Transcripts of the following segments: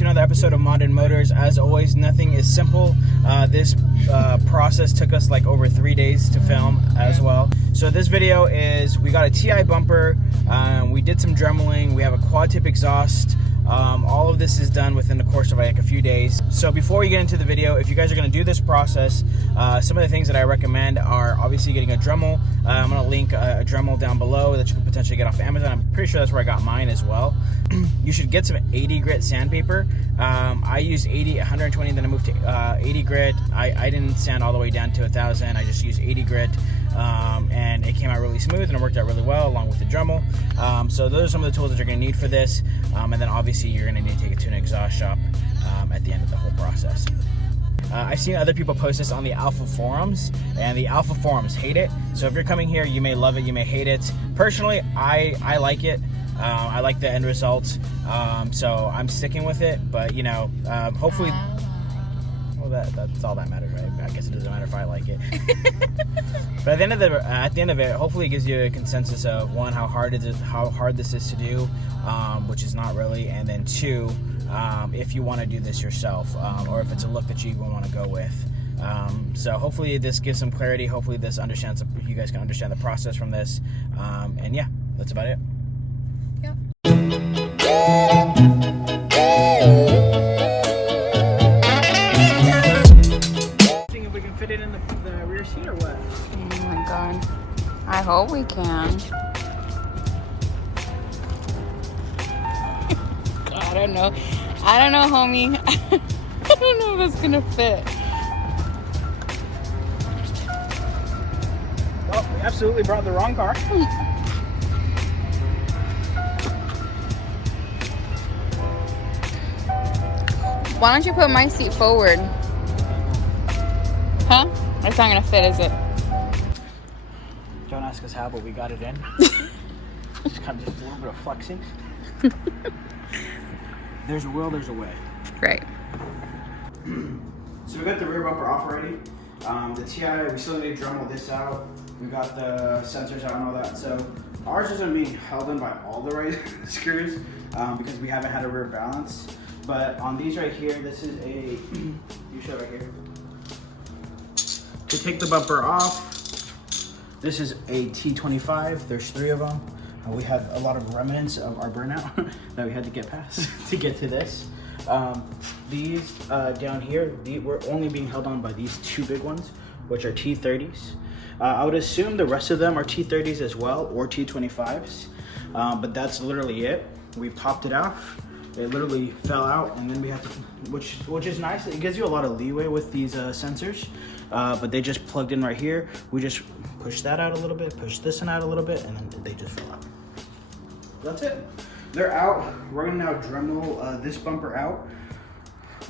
to another episode of Modded Motors. As always, nothing is simple. This process took us like over 3 days to film as well. So this video is, we got a TI bumper, we did some dremeling, we have a quad tip exhaust. All of this is done within the course of like a few days. So before we get into the video, if you guys are going to do this process, some of the things that I recommend are obviously getting a Dremel. I'm going to link a Dremel down below that you can potentially get off Amazon. I'm pretty sure that's where I got mine as well. You should get some 80 grit sandpaper. I used 120, then I moved to 80 grit. I didn't sand all the way down to 1,000. I just used 80 grit. And it came out really smooth and it worked out really well along with the Dremel. So those are some of the tools that you're going to need for this. And then obviously you're going to need to take it to an exhaust shop at the end of the whole process. I've seen other people post this on the Alfa forums, and the Alfa forums hate it. So if you're coming here, you may love it, you may hate it. Personally, I like it. I like the end result. So I'm sticking with it, but you know, hopefully, well, that's all that matters, right? I guess it doesn't matter if I like it. But at the end of it, hopefully it gives you a consensus of one, how hard this is to do, which is not really, and then two, if you want to do this yourself, or if it's a look that you want to go with. So hopefully this gives some clarity. Hopefully this you guys can understand the process from this. And yeah, that's about it. Yep. If we can fit it in the rear seat or what? Oh my god. I hope we can. I don't know. I don't know, homie. I don't know if it's gonna fit. Well, we absolutely brought the wrong car. Why don't you put my seat forward? Huh? It's not gonna fit, is it? Don't ask us how, but we got it in. Just a little bit of flexing. There's a will, there's a way. Right. So we got the rear bumper off already. The TI, we still need to Dremel this out. We got the sensors out and all that. So ours isn't being held in by all the right screws because we haven't had a rear balance. But on these right here, this is a, you show right here. To take the bumper off, this is a T25. There's 3 of them. We had a lot of remnants of our burnout that we had to get past to get to this. These down here, we're only being held on by these 2 big ones, which are T30s. I would assume the rest of them are T30s as well, or T25s, but that's literally it. We've topped it off. It literally fell out, and then we have to, which is nice. It gives you a lot of leeway with these sensors, but they just plugged in right here. We just push that out a little bit, push this one out a little bit, and then they just fell out. That's it. They're out. We're gonna now Dremel this bumper out.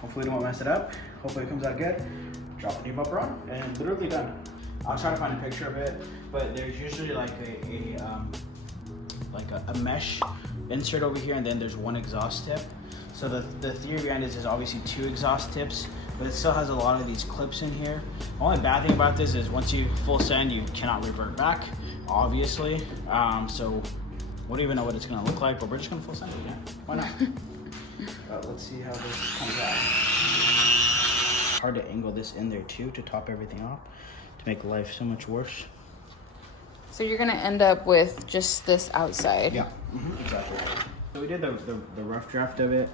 Hopefully it won't mess it up. Hopefully it comes out good. Drop the new bumper on, and literally done. I'll try to find a picture of it, but there's usually like a mesh insert over here, and then there's 1 exhaust tip. So the theory behind this is obviously 2 exhaust tips, but it still has a lot of these clips in here. The only bad thing about this is once you full send, you cannot revert back, obviously. So we don't even know what it's gonna look like, but we're just gonna full send it, yeah? Why not? Let's see how this comes out. Hard to angle this in there too to top everything off, to make life so much worse. So you're gonna end up with just this outside. Yeah, exactly. So we did the rough draft of it.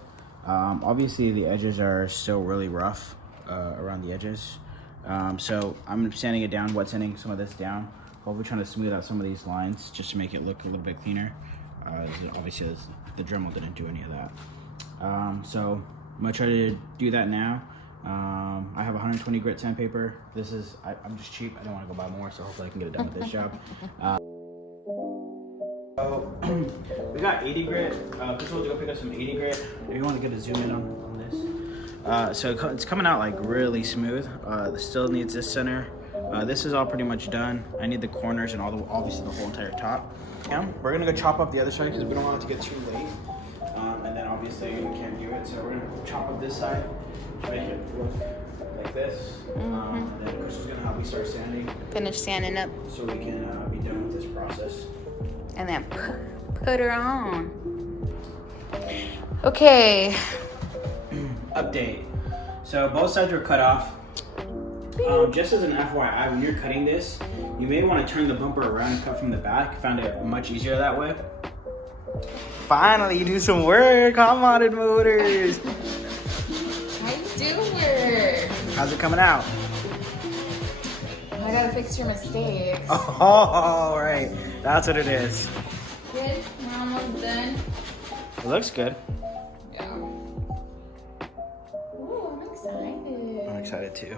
Obviously the edges are still really rough around the edges. So I'm sanding it down, wet sanding some of this down. Hopefully trying to smooth out some of these lines just to make it look a little bit cleaner. Obviously the Dremel didn't do any of that. So I'm gonna try to do that now. I have 120 grit sandpaper. This is, I'm just cheap. I don't want to go buy more, so hopefully I can get it done with this job. So we got 80 grit. Chris will go pick up some 80 grit. If you want to get a zoom in on this. So it's coming out like really smooth. This still needs this center. This is all pretty much done. I need the corners and obviously the whole entire top. Yeah, we're gonna go chop up the other side because we don't want it to get too late. And then obviously we can't do it, so we're gonna chop up this side, make it look like this. And then Chris is gonna help me start sanding. Finish sanding up. So we can be done with this process. And then put her on. Okay, update. So both sides were cut off. Just as an FYI, when you're cutting this, you may want to turn the bumper around and cut from the back. Found it much easier that way. Finally, you do some work on Modded Motors. I do work. How's it coming out? I gotta fix your mistakes. Oh, right. That's what it is. Good. We're almost done. It looks good. Yeah. Ooh, I'm excited. I'm excited too.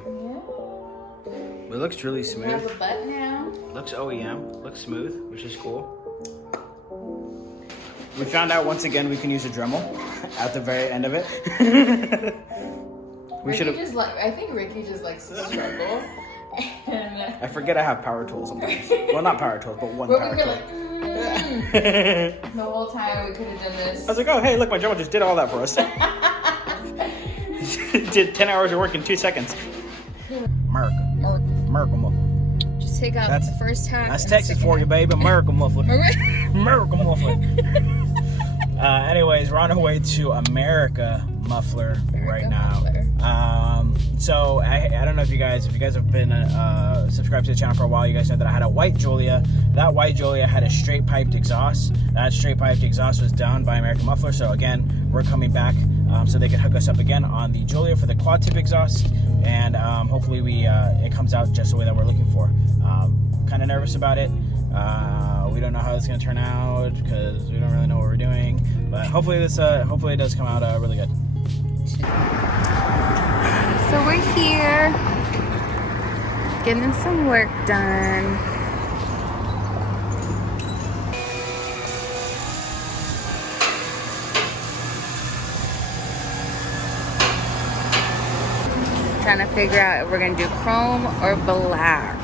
Yeah. It looks really We smooth. have a butt now. Looks OEM. Looks smooth, which is cool. We found out once again we can use a Dremel at the very end of it. We should have. I think Ricky just likes to struggle. And I forget I have power tools sometimes. Well, not power tools, but one we're power here tool. like, the whole time we could have done this. I was like, oh, hey, look, my Dremel just did all that for us. Did 10 hours of work in 2 seconds. America Muffler. Just take out the first half. That's Texas for you, baby. America Muffler. America Muffler. Anyways, we're on our way to America Muffler right now. So I don't know if you guys have been subscribed to the channel for a while, you guys know that I had a white Giulia. That white Giulia had a straight piped exhaust. That straight piped exhaust was done by America Muffler. So again, we're coming back so they can hook us up again on the Giulia for the quad tip exhaust, and hopefully it comes out just the way that we're looking for. Kind of nervous about it. We don't know how it's gonna turn out because we don't really know what we're doing, but hopefully it does come out really good. So we're here getting some work done. Trying to figure out if we're gonna do chrome or black.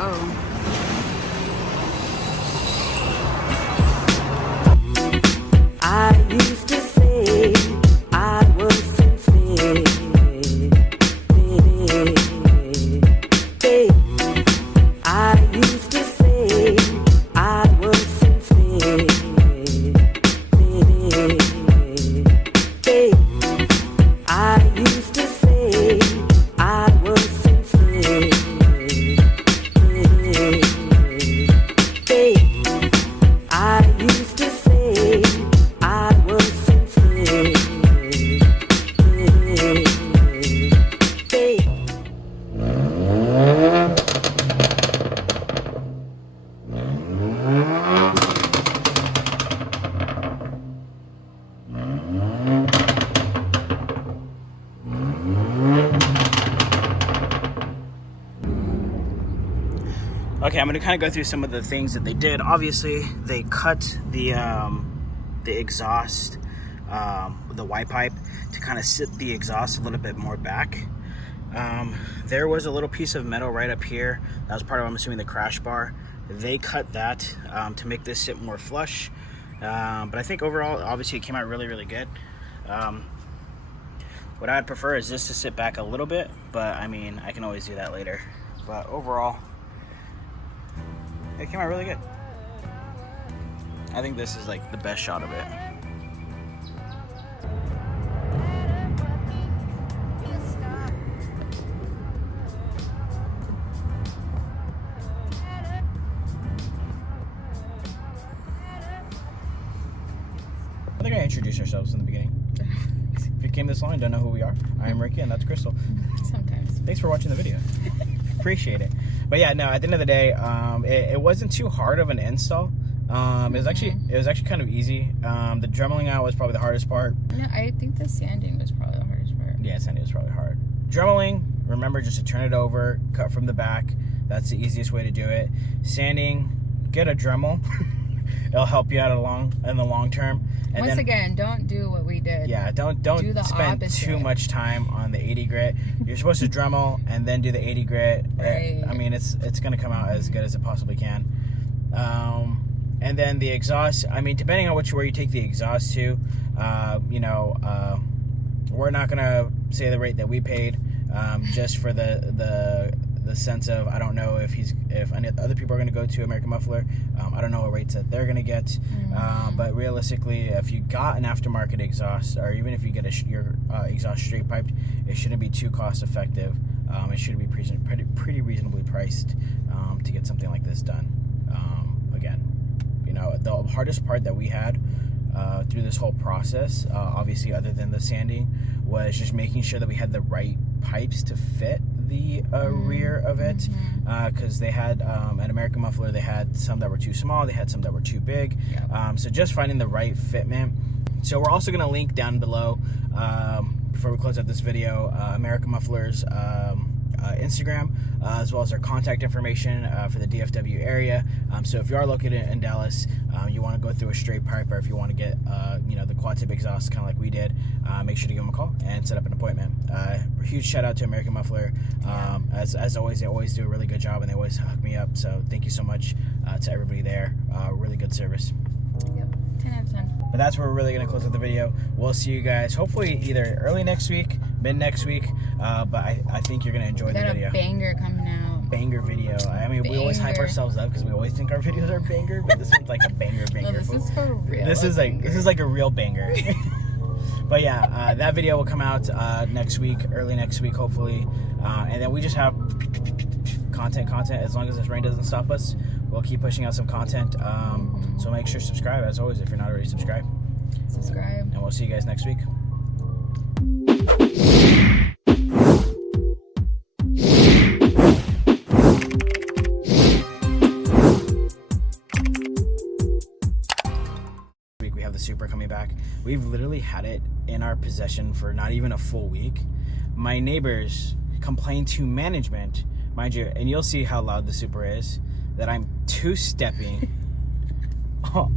Oh. I used to say I was sincere. I used to say I was sincere. I used to say I was sincere. I used to say I was sincere. Okay, I'm gonna kind of go through some of the things that they did. Obviously, they cut the exhaust, the Y pipe, to kind of sit the exhaust a little bit more back. There was a little piece of metal right up here. That was part of, I'm assuming, the crash bar. They cut that to make this sit more flush. But I think overall, obviously, it came out really, really good. What I'd prefer is this to sit back a little bit, but I mean, I can always do that later. But overall, it came out really good. I think this is like the best shot of it. I think I introduced ourselves in the beginning. If you came this long and don't know who we are, I am Ricky and that's Crystal. Sometimes. Thanks for watching the video. Appreciate it. But yeah, no, at the end of the day, it wasn't too hard of an install. It was actually kind of easy. The dremeling out was probably the hardest part. No, I think the sanding was probably the hardest part. Yeah, sanding was probably hard. Dremeling, remember just to turn it over, cut from the back. That's the easiest way to do it. Sanding, get a Dremel. It'll help you out in the long term. And Once then, again, don't do what we did. yeah, don't Do the spend opposite. too much time on the 80 grit. You're supposed to Dremel and then do the 80 grit. Right. I mean, it's gonna come out as good as it possibly can. And then the exhaust. I mean, depending on where you take the exhaust to, we're not gonna say the rate that we paid just for the the sense of, I don't know if any other people are going to go to America Muffler. I don't know what rates that they're going to get. But realistically, if you got an aftermarket exhaust, or even if you get your exhaust straight piped, it shouldn't be too cost effective. It should be pretty reasonably priced to get something like this done. Again, you know, the hardest part that we had through this whole process, obviously other than the sanding, was just making sure that we had the right pipes to fit the rear of it, because they had at American Muffler, they had some that were too small, they had some that were too big. So just finding the right fitment. So we're also going to link down below, before we close out this video, American Muffler's Instagram, as well as their contact information for the DFW area. So if you are located in Dallas, you want to go through a straight pipe, or if you want to get you know, the quad tip exhaust kind of like we did, make sure to give them a call and set up an appointment. Huge shout out to American Muffler. As always, they always do a really good job, and they always hook me up, so thank you so much to everybody there. Really good service. Yep, 10 out of 10. But that's where we're really going to close out the video. We'll see you guys hopefully either early next week, mid next week, but I think you're going to enjoy the video. We got a banger coming out. Banger video. I mean, we always hype ourselves up because we always think our videos are banger, but this one's like a banger. No, this is for real. This is like a real banger. But yeah, that video will come out next week, early next week, hopefully, and then we just have content. As long as this rain doesn't stop us, we'll keep pushing out some content. So make sure to subscribe, as always, if you're not already subscribed. Subscribe. And we'll see you guys next week. We have the Supra coming back. We've literally had it in our possession for not even a full week. My neighbors complained to management, mind you, and you'll see how loud the Supra is, that I'm two-stepping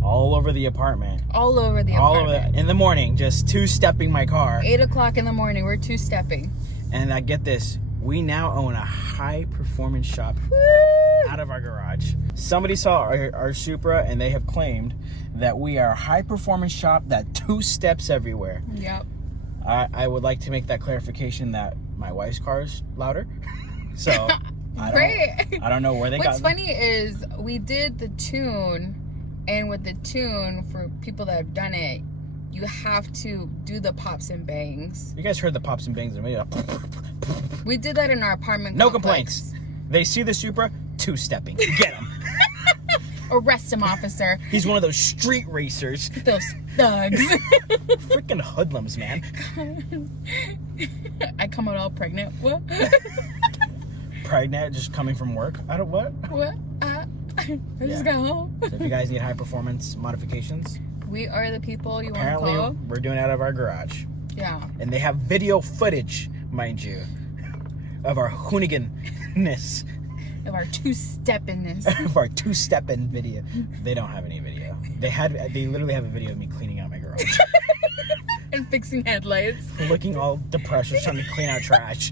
all over the apartment. All over the apartment. In the morning, just two-stepping my car. 8 o'clock in the morning, we're two-stepping. And I get this, we now own a high-performance shop out of our garage. Somebody saw our Supra, and they have claimed that we are a high-performance shop that two-steps everywhere. Yep. I would like to make that clarification that my wife's car is louder. So I don't know where they got. What's funny is we did the tune, and with the tune, for people that have done it, you have to do the pops and bangs. You guys heard the pops and bangs in the video. We did that in our apartment No complex. complaints. They see the Supra, two-stepping. Get him. Arrest him, officer. He's one of those street racers. Those thugs. Freaking hoodlums, man. I come out all pregnant. What? Pregnant, just coming from work. I don't what? What? I just got home. So if you guys need high performance modifications, we are the people you want to apparently call. we're doing it out of our garage. Yeah. And they have video footage, mind you, of our hooniganness. Of our two-steppiness. Of our two-stepping video. They don't have any video. They literally have a video of me cleaning out my garage. And fixing headlights. Looking all depressed, just trying to clean out trash.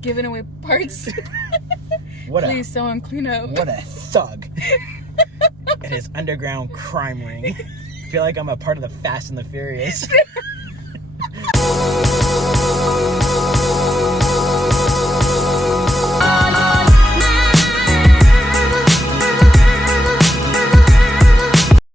Giving away parts. Please, someone clean up. What a thug. In his underground crime ring. I feel like I'm a part of the Fast and the Furious.